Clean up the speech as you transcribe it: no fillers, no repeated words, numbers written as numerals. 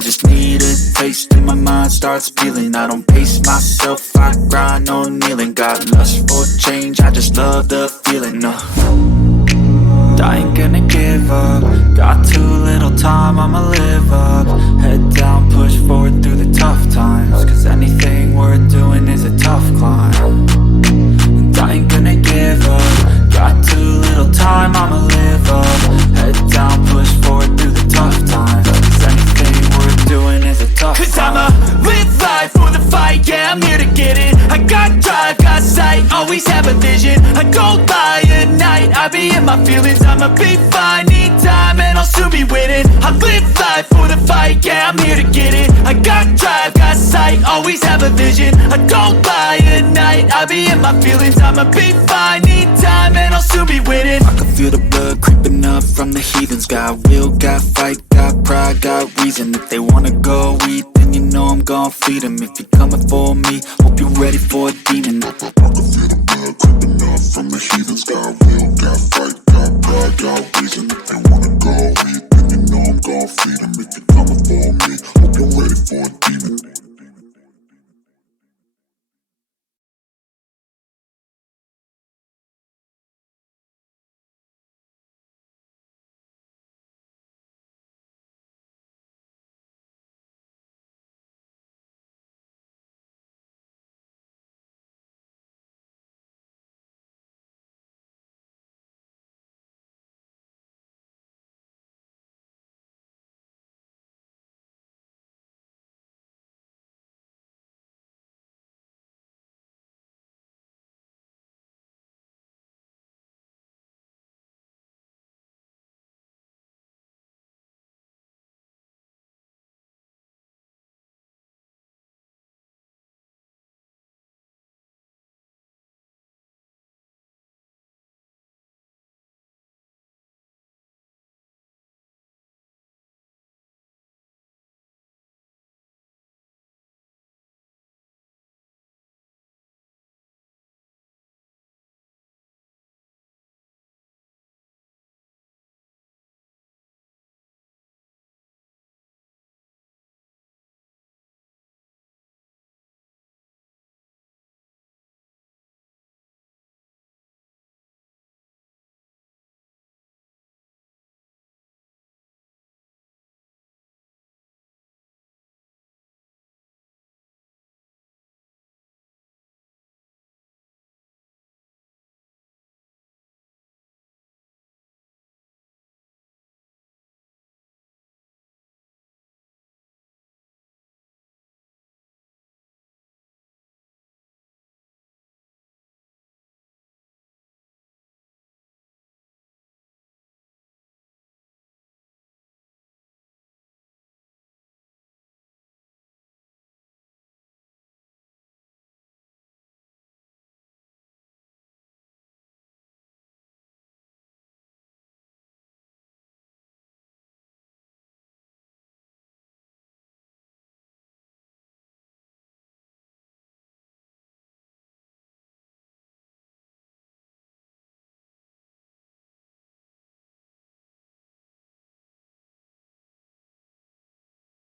I just need a taste and my mind starts peeling. I don't pace myself, I grind on kneeling. Got lust for change, I just love the feeling. I ain't gonna give up. Got too little time, I'ma live up. Head down, push forward through the tough times, cause anything worth doing is a tough climb. And I ain't gonna give up. Got too little time, I'ma live up. Head down, push forward through the tough times, cause anything worth doing is a tough climb. Cause I'ma live life for the fight, yeah, I'm here to get it. I got drive, got sight, always have a vision. I go by at night, I be in my feelings. I'ma be fine, need time, and I'll soon be winning. I live life for the fight, yeah, I'm here to get it. I got drive, got sight, always have a vision. I go by at night, I be in my feelings. I'ma be fine, need time, and I'll soon be winning. I can feel the blood creeping up from the heathens. Got will, got fight, got pride, got reason. If they wanna go eat, then you know I'm gon' feed them. If you're coming for me, hope you're ready for a demon. I can feel the blood creeping up from the heathens. Got will, got fight, got pride, got reason. If they wanna go